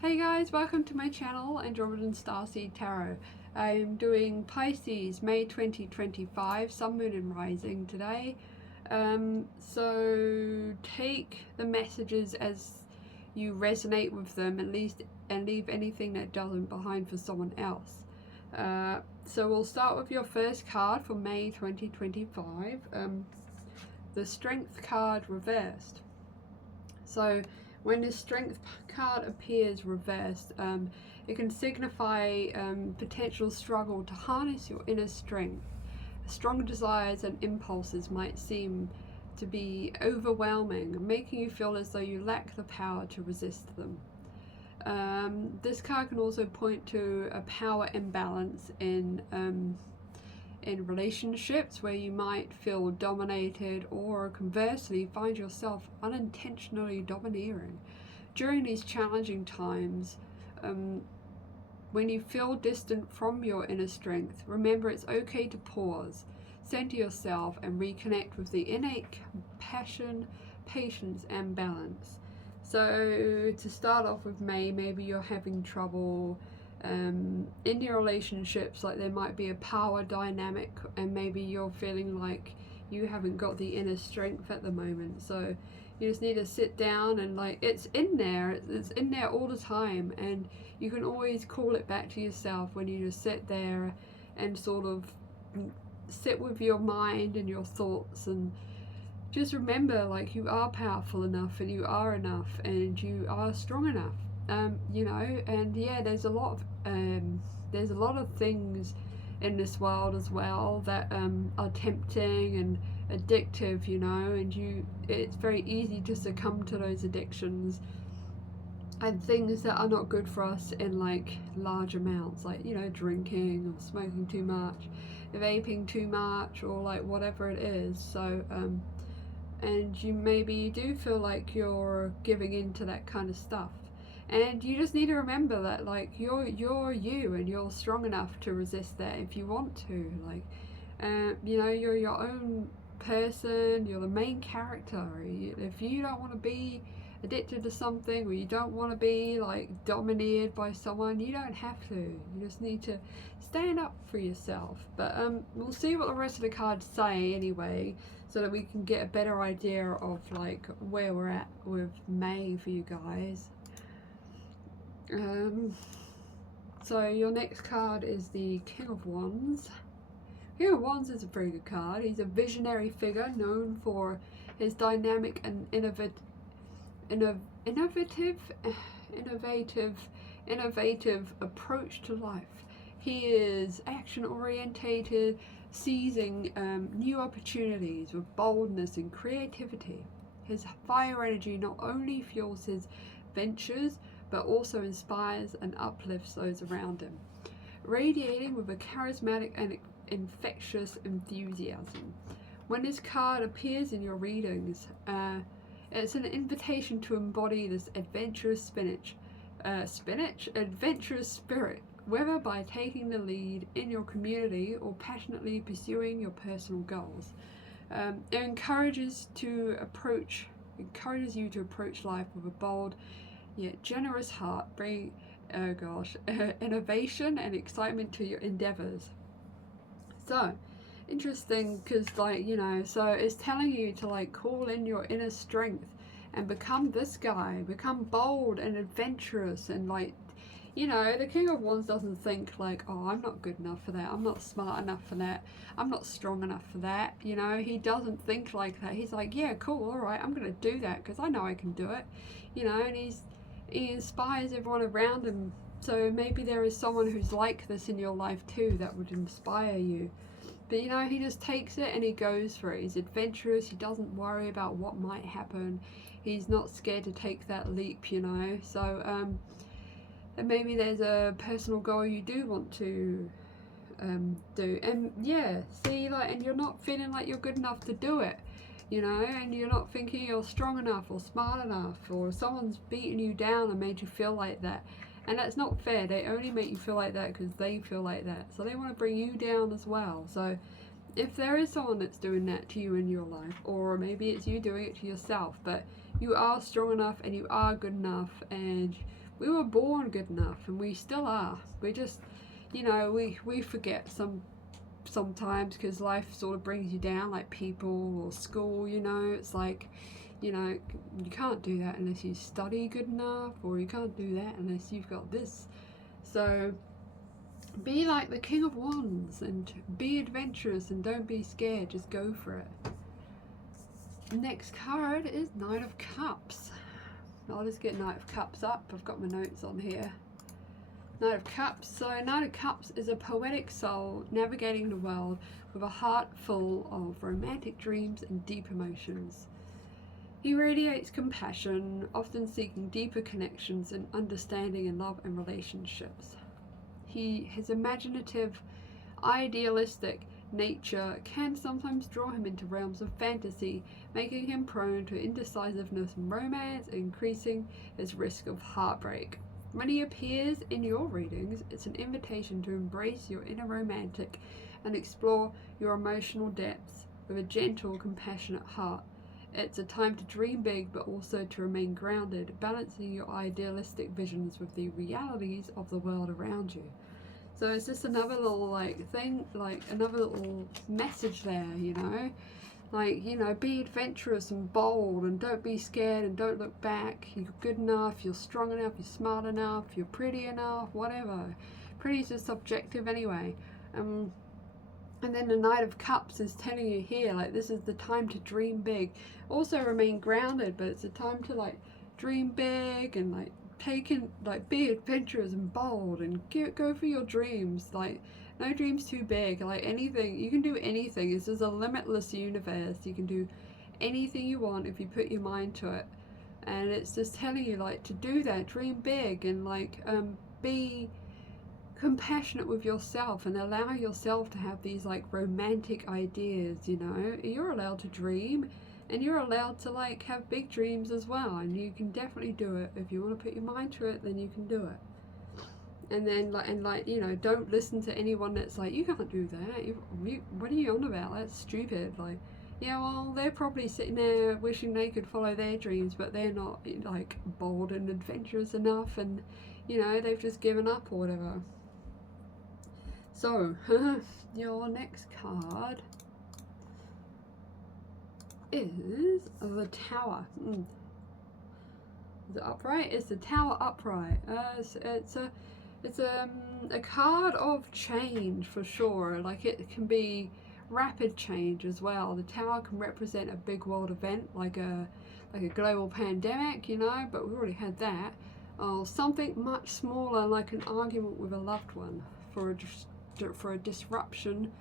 Hey guys, welcome to my channel, Andromedan Starseed Tarot. I'm doing Pisces, May 2025, Sun, Moon and Rising today. So take the messages as you resonate with them, at least, and leave anything that doesn't behind for someone else. So we'll start with your first card for May 2025, the Strength card reversed. So when the Strength card appears reversed, it can signify potential struggle to harness your inner strength. Strong desires and impulses might seem to be overwhelming, making you feel as though you lack the power to resist them. This card can also point to a power imbalance in relationships where you might feel dominated, or conversely find yourself unintentionally domineering. During these challenging times, when you feel distant from your inner strength, remember it's okay to pause, center yourself and reconnect with the innate compassion, patience and balance. So to start off with May, maybe you're having trouble in your relationships, like there might be a power dynamic and maybe you're feeling like you haven't got the inner strength at the moment. So you just need to sit down and it's in there all the time, and you can always call it back to yourself when you just sit there and sort of sit with your mind and your thoughts, and just remember you are powerful enough and you are enough and you are strong enough. And yeah, there's a lot of things in this world as well that are tempting and addictive, and it's very easy to succumb to those addictions and things that are not good for us in large amounts, drinking or smoking too much, vaping too much, or whatever it is. So and maybe you do feel like you're giving in to that kind of stuff. And you just need to remember that you're you, and you're strong enough to resist that if you want to. You're your own person, you're the main character. If you don't want to be addicted to something, or you don't want to be dominated by someone, you don't have to. You just need to stand up for yourself. But we'll see what the rest of the cards say anyway, so that we can get a better idea of where we're at with May for you guys. So your next card is the King of Wands. King of Wands is a very good card. He's a visionary figure known for his dynamic and innovative approach to life. He is action orientated, seizing new opportunities with boldness and creativity. His fire energy not only fuels his ventures, but also inspires and uplifts those around him, radiating with a charismatic and infectious enthusiasm. When this card appears in your readings, it's an invitation to embody this adventurous adventurous spirit, whether by taking the lead in your community or passionately pursuing your personal goals. It encourages you to approach life with a bold yet generous heart, bring innovation and excitement to your endeavors. So interesting, because so it's telling you to call in your inner strength and become this guy, become bold and adventurous, and the King of Wands doesn't think oh, I'm not good enough for that, I'm not smart enough for that, I'm not strong enough for that. He doesn't think like that. He's like, yeah, cool, all right, I'm gonna do that because I know I can do it. And he inspires everyone around him. So maybe there is someone who's like this in your life too that would inspire you. But he just takes it and he goes for it. He's adventurous. He doesn't worry about what might happen. He's not scared to take that leap, So and maybe there's a personal goal you do want to do. And yeah, see, and you're not feeling like you're good enough to do it. And you're not thinking you're strong enough or smart enough, or someone's beaten you down and made you feel like that. And that's not fair. They only make you feel like that because they feel like that. So they want to bring you down as well. So if there is someone that's doing that to you in your life, or maybe it's you doing it to yourself, but you are strong enough and you are good enough, and We were born good enough, and we still are. We just, you know, we forget sometimes because life sort of brings you down, like people or school, you know. It's like, you know, you can't do that unless you study good enough, or you can't do that unless you've got this. So be like the King of Wands and be adventurous and don't be scared, just go for it. Next card is Knight of Cups. I'll just get Knight of Cups up. I've got my notes on here. Knight of Cups. So Knight of Cups is a poetic soul navigating the world with a heart full of romantic dreams and deep emotions. He radiates compassion, often seeking deeper connections and understanding in love and relationships. His imaginative, idealistic nature can sometimes draw him into realms of fantasy, making him prone to indecisiveness in romance, increasing his risk of heartbreak. When he appears in your readings, it's an invitation to embrace your inner romantic and explore your emotional depths with a gentle, compassionate heart. It's a time to dream big but also to remain grounded, balancing your idealistic visions with the realities of the world around you. So it's just another little another little message there, you know. Like, you know, be adventurous and bold and don't be scared and don't look back. You're good enough, you're strong enough, you're smart enough, you're pretty enough, whatever. Pretty is just subjective anyway. And then the Knight of Cups is telling you here, like, this is the time to dream big. Also remain grounded, but it's a time to, like, dream big and, like, be adventurous and bold and go for your dreams. Like, no dreams too big. Like, anything, you can do anything. This is a limitless universe. You can do anything you want if you put your mind to it. And it's just telling you, like, to do that, dream big and, like, be compassionate with yourself and allow yourself to have these, like, romantic ideas, you know. You're allowed to dream and you're allowed to, like, have big dreams as well, and you can definitely do it. If you want to put your mind to it, then you can do it. And then, like, you know, don't listen to anyone that's like, you can't do that, what are you on about, that's stupid. Like, yeah, well, they're probably sitting there wishing they could follow their dreams, but they're not, like, bold and adventurous enough, and, you know, they've just given up or whatever. So, your next card is the Tower. Is it upright? It's the Tower upright. It's a card of change for sure. Like, it can be rapid change as well. The Tower can represent a big world event, like a global pandemic, you know, but we've already had that. Or something much smaller, like an argument with a loved one, for a disruption.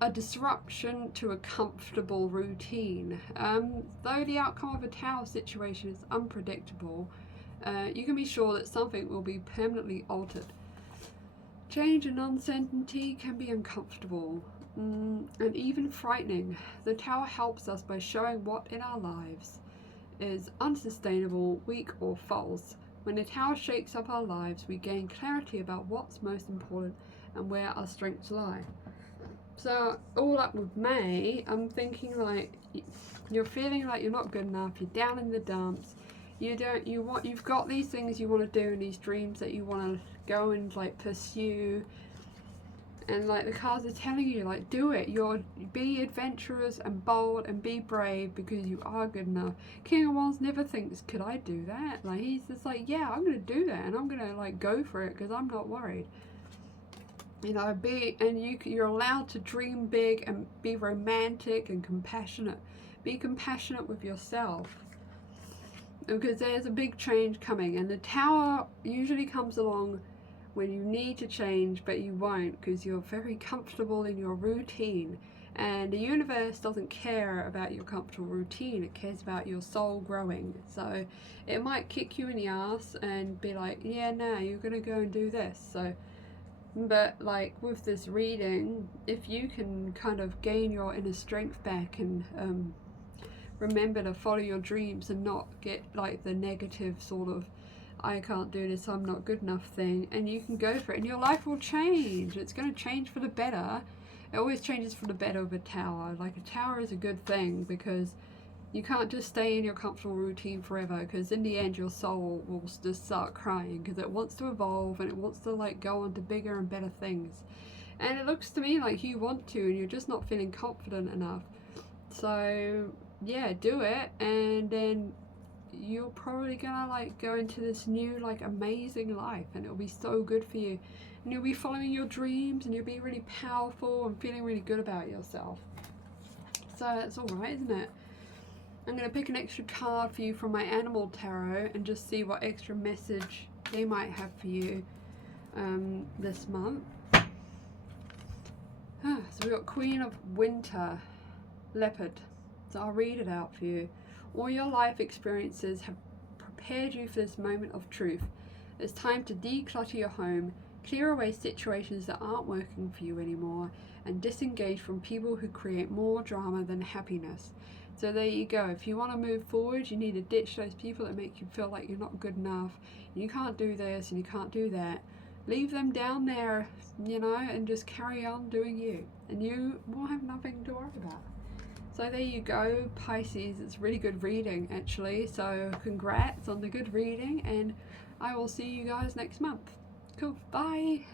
A disruption to a comfortable routine. Though the outcome of a Tower situation is unpredictable, you can be sure that something will be permanently altered. Change and uncertainty can be uncomfortable and even frightening. The Tower helps us by showing what in our lives is unsustainable, weak, or false. When the Tower shakes up our lives, we gain clarity about what's most important and where our strengths lie. So, all up with May, I'm thinking, like, you're feeling like you're not good enough, you're down in the dumps, you've got these things you want to do and these dreams that you want to go and, like, pursue, and, like, the cards are telling you, like, do it. Be adventurous and bold and be brave because you are good enough. King of Wands never thinks, could I do that? Like, he's just like, yeah, I'm going to do that and I'm going to, like, go for it because I'm not worried. You know, you're allowed to dream big and be romantic and compassionate. Be compassionate with yourself, because there's a big change coming, and the Tower usually comes along when you need to change, but you won't because you're very comfortable in your routine. And the universe doesn't care about your comfortable routine, it cares about your soul growing. So it might kick you in the ass and be like, yeah, no, you're gonna go and do this. So, but, like, with this reading, if you can kind of gain your inner strength back and remember to follow your dreams and not get, like, the negative sort of, I can't do this, I'm not good enough thing, and you can go for it and your life will change. It's going to change for the better. It always changes for the better with a Tower. Like, a Tower is a good thing because You can't just stay in your comfortable routine forever, because in the end your soul will just start crying because it wants to evolve and it wants to like go on to bigger and better things. And it looks to me like you want to, and you're just not feeling confident enough. So yeah, do it, and then you're probably gonna like go into this new like amazing life, and it'll be so good for you, and you'll be following your dreams, and you'll be really powerful and feeling really good about yourself. So that's all right, isn't it? I'm going to pick an extra card for you from my animal tarot and just see what extra message they might have for you this month. So we've got Queen of Winter, Leopard. So I'll read it out for you. All your life experiences have prepared you for this moment of truth. It's time to declutter your home, clear away situations that aren't working for you anymore, and disengage from people who create more drama than happiness. So there you go. If you want to move forward, you need to ditch those people that make you feel like you're not good enough, and you can't do this and you can't do that. Leave them down there, you know, and just carry on doing you, and you will have nothing to worry about. So there you go, Pisces. It's really good reading, actually. So congrats on the good reading, and I will see you guys next month. Cool. Bye.